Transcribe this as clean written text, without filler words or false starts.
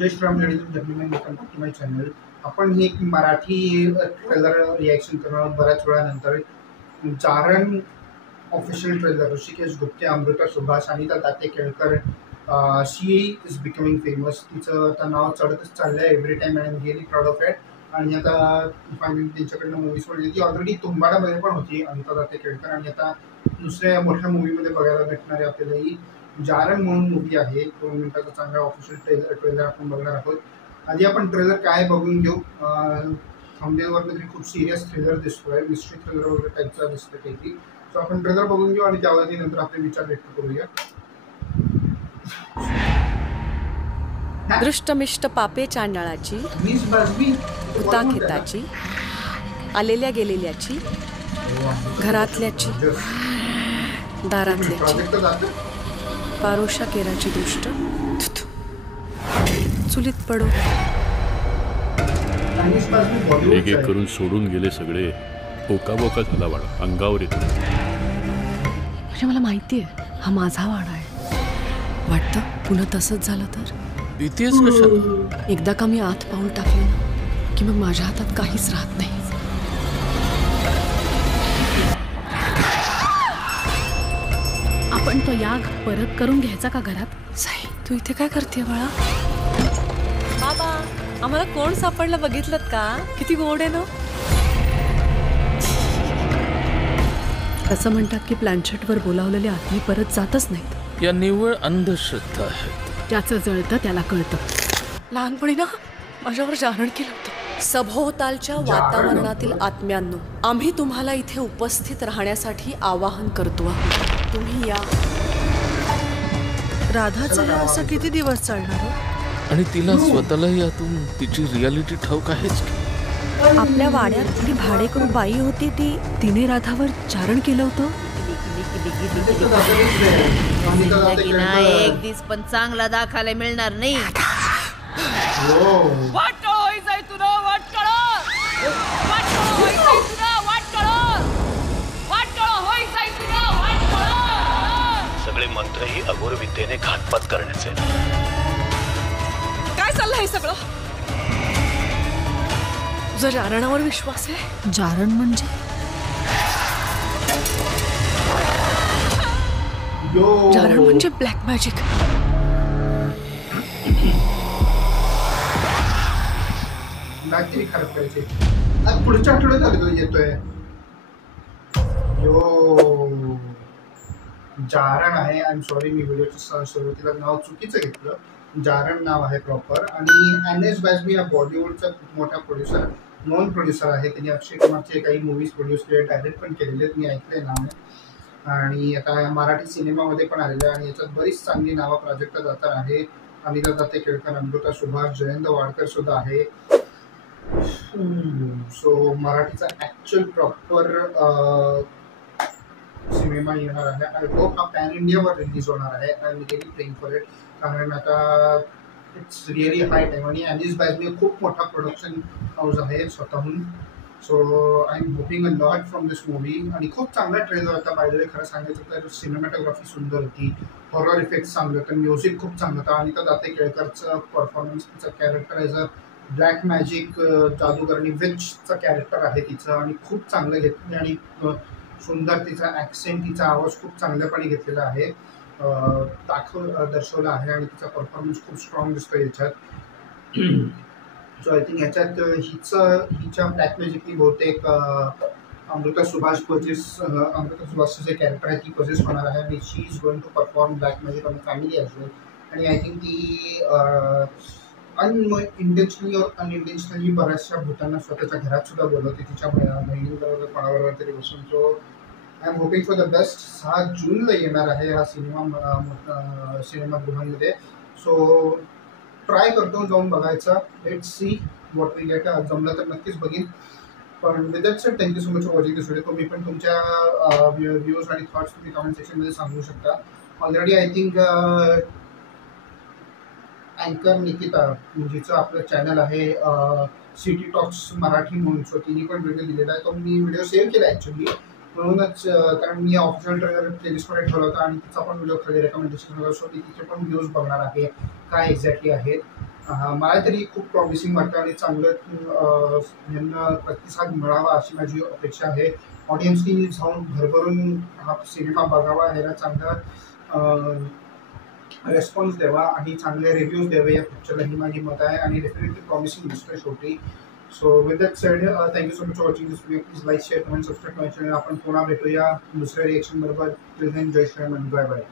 Jai Shriram ladies and gentleman, welcome back to my channel. आपण ही एक मराठी ट्रेलर रिॲक्शन करणार बऱ्याच वेळानंतर. Jaaran official trailer. Hrishikesh Gupte, Amruta Subhash, Anita Date Kelkar. She is becoming famous. तिचं आता नाव चढतच चाललं आहे every time, and really proud of it. आणि आता फायनली त्यांच्याकडनं मूवीज पण ती ऑलरेडी तुंबाडामध्ये पण होती अनिता दाते केळकर, आणि आता दुसऱ्या मोठ्या मूवीमध्ये बघायला भेटणार आहे आपल्याला. ही जारण म्हणून मूवी आहे. 2 मिनिटाचा चांगला ऑफिशियल ट्रेलर आपण बघणार आहोत. आधी आपण ट्रेलर काय बघून घेऊ. थंबनेलवर तरी खूप सिरियस थ्रिलर दिसतोय, मिस्ट्री थ्रिलर वगैरे टाईपचा दिसतोय काहीतरी. सो आपण ट्रेलर बघून घेऊ आणि त्यावरती नंतर आपले विचार व्यक्त करूया. दृष्टमिष्ट पापे चांडाळाची, खेताची, आलेल्या गेलेल्याची, घरातल्याची, दारातल्याची, पारोशा केराची दुष्ट चुलीत पडो. एक एक करून सोडून गेले सगळे. ओकाबोका झाला वाडा, अंगावर येतो. म्हणजे मला माहिती आहे हा माझा वाडा आहे. वाटतं पुन्हा तसंच झालं तर. भीतीच कशाला? एकदा का मी आत पाऊल टाकले ना की मग माझ्या हातात काहीच राहत नाही. आपण तो याग परत करून घ्यायचा का घरात? साई, तू इथे काय करते बाळा? बाबा, आम्हाला कोण सापडलं बघितलं का? किती गोड आहे ना. असं म्हणतात की प्लॅनचेटवर बोलावलेले आत्मे परत जातच नाहीत. या निव्वळ अंधश्रद्धा आहेत. ज्याचं जळतं त्याला कळतं. लहानपणी ना माझ्यावर जारण केलं होतं. सभोवतालच्या वातावरणातील आत्म्यांनो, आम्ही तुम्हाला इथे उपस्थित राहण्यासाठी आवाहन करतो आहोत. तुम्ही या. राधाचं हे असं किती दिवस चालणार? आणि तिला स्वतःला यातून तिची रियालिटी ठाऊक आहेच की. आपल्या वाड्यात ती भाडेकरू बाई होती, तिने राधावर चारण केलं होतं. एक दिवस पण चांगला दाखायला मिळणार नाही. सगळे मंत्र ही अघोर विद्येने घातपात करण्याचे. काय चाललं हे सगळं? तुझा जारणावर विश्वास आहे? जारण म्हणजे जारण म्हणजे ब्लॅक मॅजिक. खराब करायचे. पुढच्या आठवड्यात येतोय. यो जारण आहे. आय एम सॉरी, मी व्हिडिओच्या सुरुवातीला नाव चुकीचं घेतलं. जारण नाव आहे प्रॉपर. आणि एन.एस. बाजमी हा बॉलिवूडचा मोठा प्रोड्युसर, नॉन प्रोड्युसर आहे. त्यांनी अक्षय कुमारचे काही मूवीज प्रोड्यूस केले, डायरेक्ट पण केलेले आहेत. मी ऐकलंय नाव आहे. आणि आता मराठी सिनेमामध्ये पण आलेलं आहे. आणि याच्यात बरीच चांगली नावं प्राजक्त दातार आहे, अनिता दाते केळकर, अमृता सुभाष, जयंत वाडकर सुद्धा आहे. सो मराठीचा ॲक्च्युअल प्रॉपर सिनेमा येणार आहे. आय होप हा पॅन इंडियावर रिलीज होणार आहे. I am really praying for it. कारण आता इट्स रिअली हाय टाईम. आणि एन.एस. बाजमी खूप मोठा प्रोडक्शन हाऊस आहे स्वतःहून. So I am hoping a lot from this movie. आणि खूप चांगला ट्रेलर होता. बाय द वे खरं सांगायचं तर सिनेमॅटोग्राफी सुंदर होती, हॉरर इफेक्ट चांगलं होतं, म्युझिक खूप चांगलं होतं. अनिता दाते केळकरचं परफॉर्मन्स, तिचं character as a black magic जादूगरणी विचचं कॅरेक्टर आहे तिचं, आणि खूप चांगलं घेतलं. आणि सुंदर तिचा ॲक्सेंट, तिचा आवाज खूप चांगल्यापणे घेतलेला आहे, दर्शवला आहे. आणि तिचा परफॉर्मन्स खूप स्ट्रॉंग दिसतो याच्यात. सो आय थिंक याच्यात हिच्या ब्लॅक मॅजिकनी बहुतेक अमृता सुभाषचं जे कॅरेक्टर आहे ती पोजेस होणार आहे. आणि she is going to perform black magic on family as well. आणि आय थिंक ती इंटेन्शनली और अनइंटेन्शनली बऱ्याचशा भूतांना स्वतःच्या घरात सुद्धा बोलवते, तिच्या बहिणीबरोबर कोणाबरोबर तरी बसून. So I am hoping for the best. 6 जूनला येणार आहे हा सिनेमागृहांमध्ये. सो ट्राय करतो जाऊन बघायचा. Let's see what we get. जमलं तर नक्कीच बघीन. पण with that said, thank you so much for watching this video. तुम्ही पण तुमच्या व्ह्यूज आणि थॉट्स तुम्ही कमेंट सेक्शनमध्ये सांगू शकता. ऑलरेडी आय थिंक अँकर निकिता, जिचं आपलं चॅनल आहे सिटी टॉक्स मराठी म्हणून, सो तिने पण व्हिडिओ दिलेला आहे. तो मी व्हिडिओ सेव्ह केला ॲक्च्युली. म्हणूनच कारण मी ऑफिशियल ट्रेलर प्लेलिस्टमध्ये ठेवला होता आणि तिचा पण व्हिडिओ खाली रेकमेंडेशन होता. सो ती तिचे पण व्ह्यूज बघणार आहे काय एक्झॅक्टली आहेत. मला तरी खूप प्रॉमिसिंग वाटतं आणि चांगलं यांना प्रतिसाद मिळावा अशी माझी अपेक्षा आहे. ऑडियन्सनी जाऊन भरभरून हा सिनेमा बघावा, ह्याला चांगला रिस्पॉन्स द्यावा आणि चांगले रिव्ह्यूज द्यावे या पिक्चरला, ही माझी मत आहे आणि डेफिनेटली प्रॉमिसिंग दिसतोय शेवटी. So with that said thank you so much for watching this video. Please like share comment subscribe my channel. आपण पुन्हा भेटूया दुसऱ्या रिएक्शन बरोबर. टिल देन जय श्रीराम, बाय बाय.